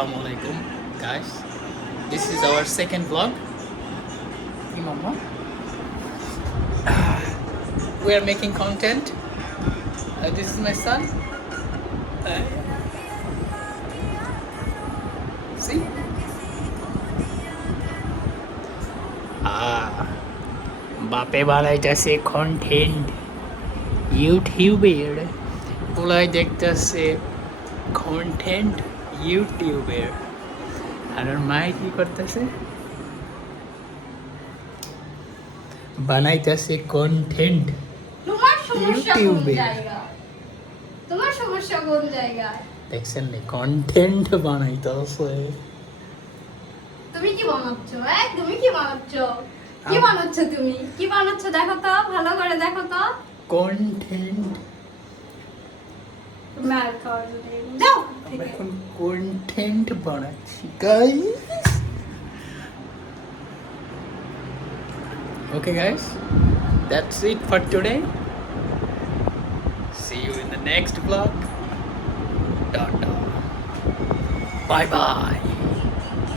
Assalamualaikum guys. This is our second vlog. Hey, Mama. We are making content. This is my son. See? বাপে বানাইতেছে content ইউটিউবের পোলাই দেখতেছে content ইউটিউবের আর ওর মায়ে কি করতেছে বানাইতেছে কন্টেন্ট তোমার সমস্যা কোন ইউটিউবে জায়গা তোমার সমস্যা কোন জায়গায় দেখছেন নি কন্টেন্ট বানাইতেছে তুমি কি বানাচ্ছো তুমি কি বানাচ্ছো কি বানাচ্ছো তুমি কি বানাচ্ছো দেখো তো ভালো করে দেখো তো কন্টেন্ট মার খাওয়ার জন্য যাও আমরা এখন কন্টেন্ট বানাচ্ছি guys Okay guys, that's it for today. See you in the next vlog. Tata. Bye bye.